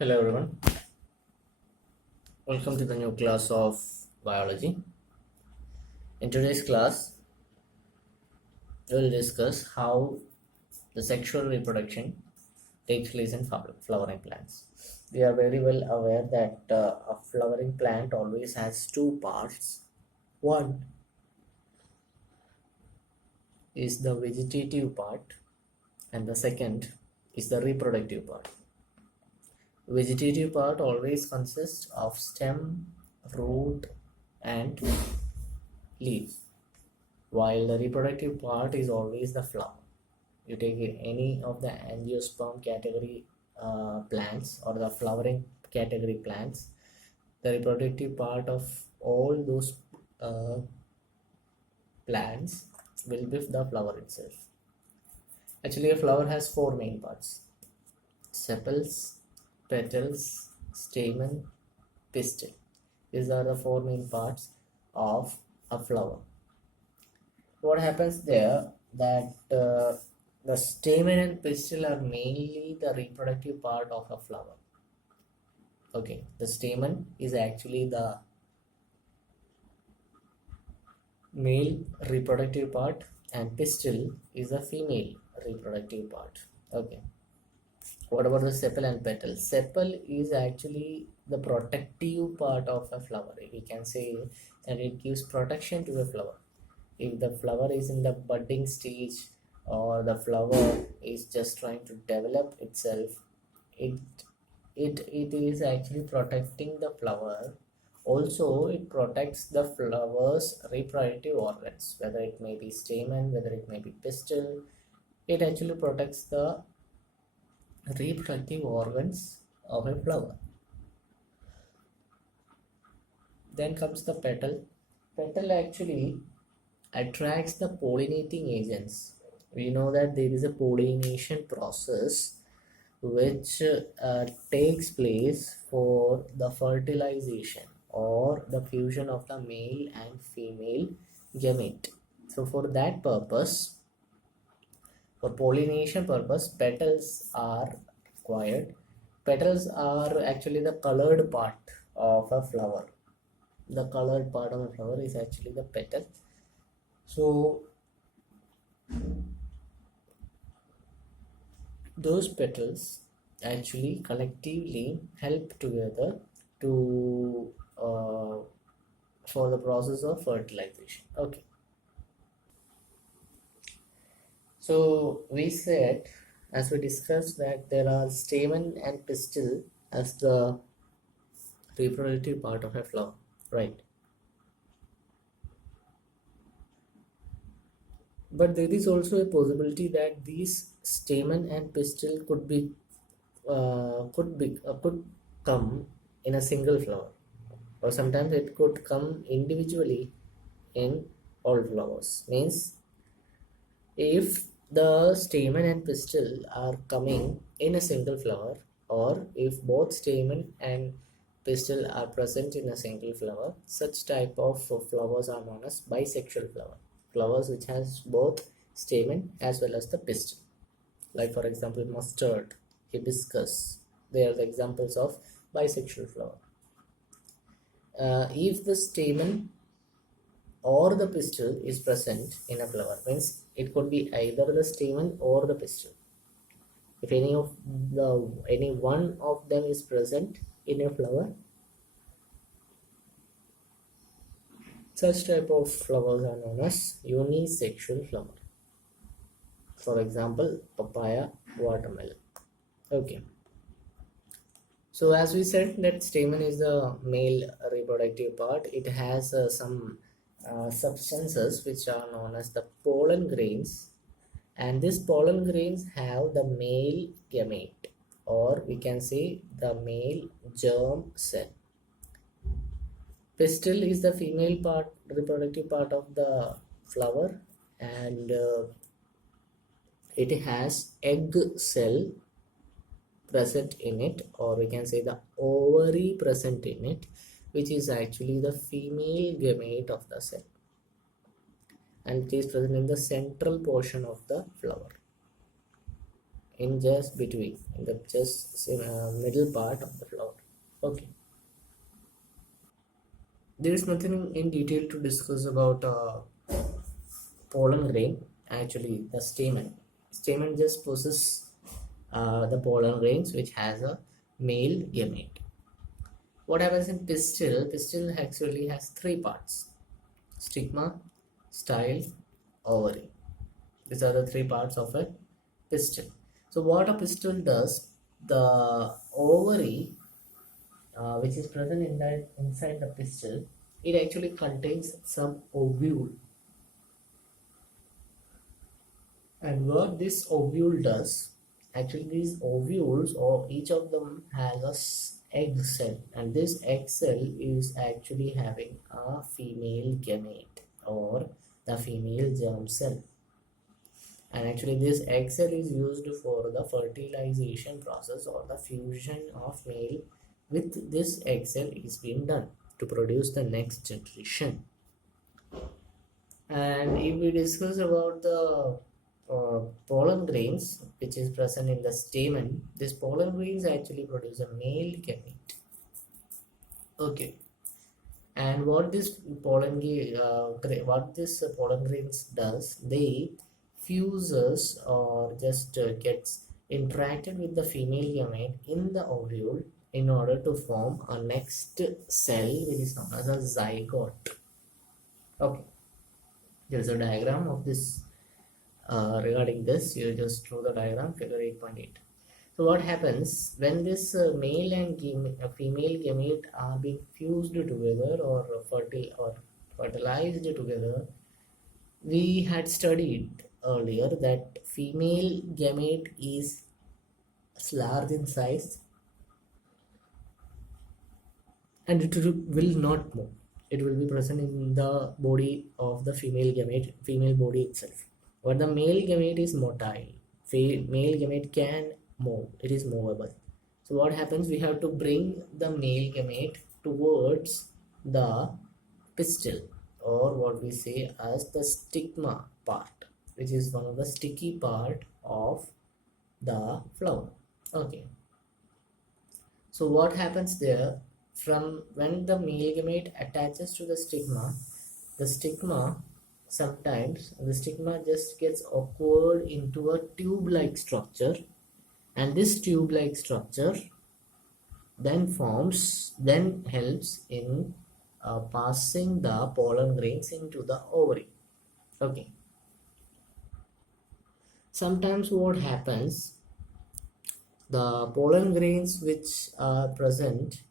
Hello everyone, welcome to the new class of biology. In today's class, we'll discuss how the sexual reproduction takes place in flowering plants. We are very well aware that a flowering plant always has two parts. One is the vegetative part, and the second is the reproductive part. Vegetative part always consists of stem, root, and leaf, while the reproductive part is always the flower. You take any of the angiosperm category plants or the flowering category plants, the reproductive part of all those uh, plants will be the flower itself. Actually, a flower has four main parts: sepals, petals, stamen, pistil. These are the four main parts of a flower. What happens there that the stamen and pistil are mainly the reproductive part of a flower. Okay, the stamen is actually the male reproductive part and pistil is the female reproductive part. Okay, what about the sepal and petal? Sepal is actually the protective part of a flower. We can say that it gives protection to the flower. If the flower is in the budding stage or the flower is just trying to develop itself, it it is actually protecting the flower. Also, it protects the flower's reproductive organs, whether it may be stamen, whether it may be pistil. It actually protects the reproductive organs of a flower. Then comes the petal. Petal actually attracts the pollinating agents. We know that there is a pollination process which takes place for the fertilization or the fusion of the male and female gamete. So for that purpose, for pollination purpose, petals are required. Petals are actually the colored part of a flower. The colored part of a flower is actually the petal. So those petals actually collectively help together to for the process of fertilization. Okay, so we said, as we discussed, that there are stamen and pistil as the reproductive part of a flower, right? But there is also a possibility that these stamen and pistil could come in a single flower, or sometimes it could come individually in all flowers. Means if the stamen and pistil are coming in a single flower, or if both stamen and pistil are present in a single flower, such type of flowers are known as bisexual flowers which has both stamen as well as the pistil. Like for example, mustard, hibiscus, they are the examples of bisexual flower. If the stamen or the pistil is present in a flower, means it could be either the stamen or the pistil. If any one of them is present in a flower, such type of flowers are known as unisexual flower. For example, papaya, watermelon. Okay. So as we said that stamen is the male reproductive part. It has some substances which are known as the pollen grains, and these pollen grains have the male gamete, or we can say the male germ cell. Pistil is the female part, reproductive part of the flower, and it has egg cell present in it, or we can say the ovary present in it, which is actually the female gamete of the cell, and it is present in the central portion of the flower. in just between, in the just middle part of the flower. Okay, there is nothing in detail to discuss about pollen grain. Actually, the stamen just possess the pollen grains which has a male gamete. What happens in pistil actually has three parts: stigma, style, ovary. These are the three parts of a pistil. So what a pistil does, the ovary which is present in that inside the pistil, it actually contains some ovule. And what this ovule does, actually these ovules, or each of them has a egg cell, and this egg cell is actually having a female gamete or the female germ cell. And actually this egg cell is used for the fertilization process, or the fusion of male with this egg cell is being done to produce the next generation. And if we discuss about the pollen grains which is present in the stamen, this pollen grains actually produce a male gamete. Okay, and what this pollen grains does, they fuses or just gets interacted with the female gamete in the ovule in order to form a next cell which is known as a zygote. Okay, there is a diagram of this. Regarding this, you just draw the diagram, figure 8.8. So what happens when this male and female gamete are being fused together or fertilized together? We had studied earlier that female gamete is large in size and it will not move. It will be present in the body of the female body itself. But the male gamete is motile. Male gamete can move. It is movable. So what happens? We have to bring the male gamete towards the pistil, or what we say as the stigma part, which is one of the sticky part of the flower. Okay. So what happens there? From when the male gamete attaches to the stigma sometimes the stigma just gets awkward into a tube-like structure, and this tube-like structure then helps in passing the pollen grains into the ovary. Okay. Sometimes what happens, the pollen grains which are present,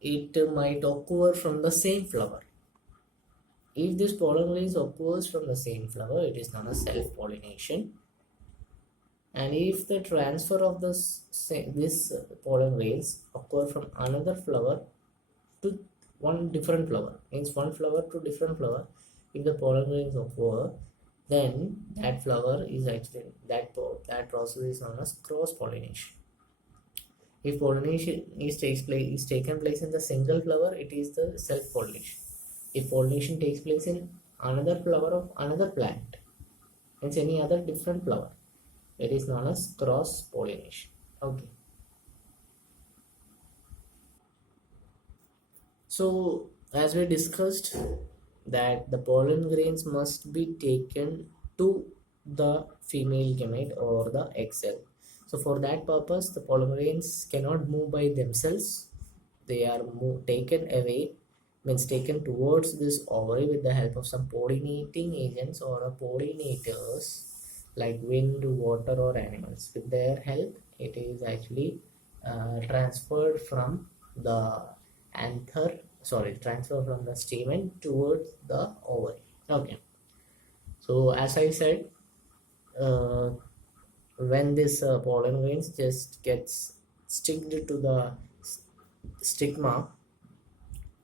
it might occur from the same flower. If this pollen grains occurs from the same flower, it is known as self-pollination. And if the transfer of this pollen grains occur from another flower to one different flower, means one flower to different flower, if the pollen grains occur, then that flower is actually that process is known as cross-pollination. If pollination is taken place in the single flower, it is the self-pollination. If pollination takes place in another flower of another plant, means any other different flower, it is known as cross pollination. Okay. So as we discussed that the pollen grains must be taken to the female gamete or the egg cell. So for that purpose, the pollen grains cannot move by themselves. They are taken away, means taken towards this ovary with the help of some pollinating agents or pollinators like wind, water, or animals. With their help, it is actually transferred from the stamen towards the ovary. Okay. So as I said, when this pollen grains just gets sticked to the stigma,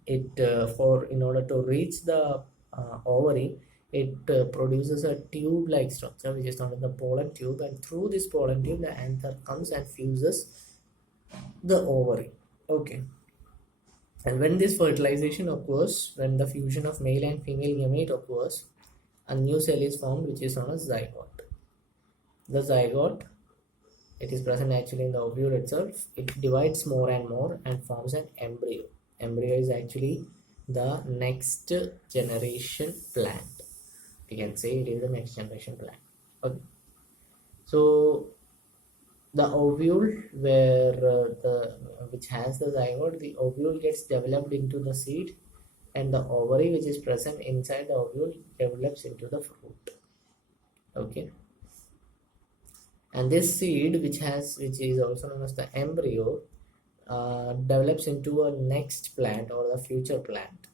it in order to reach the ovary, it produces a tube-like structure which is known as the pollen tube, and through this pollen tube the anther comes and fuses the ovary. Okay. And when this fertilization occurs, when the fusion of male and female gamete occurs, a new cell is formed which is known as zygote. The zygote It is present actually in the ovule itself. It divides more and more and forms an embryo. Embryo is actually the next generation plant. We can say it is the next generation plant. Okay. So the ovule which has the zygote, the ovule gets developed into the seed, and the ovary which is present inside the ovule develops into the fruit. Okay. And this seed which is also known as the embryo develops into a next plant or the future plant,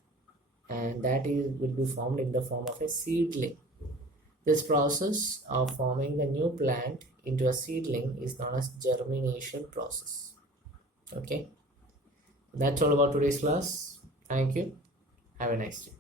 and will be formed in the form of a seedling. This process of forming the new plant into a seedling is known as germination process. Okay, that's all about today's class. Thank you. Have a nice day.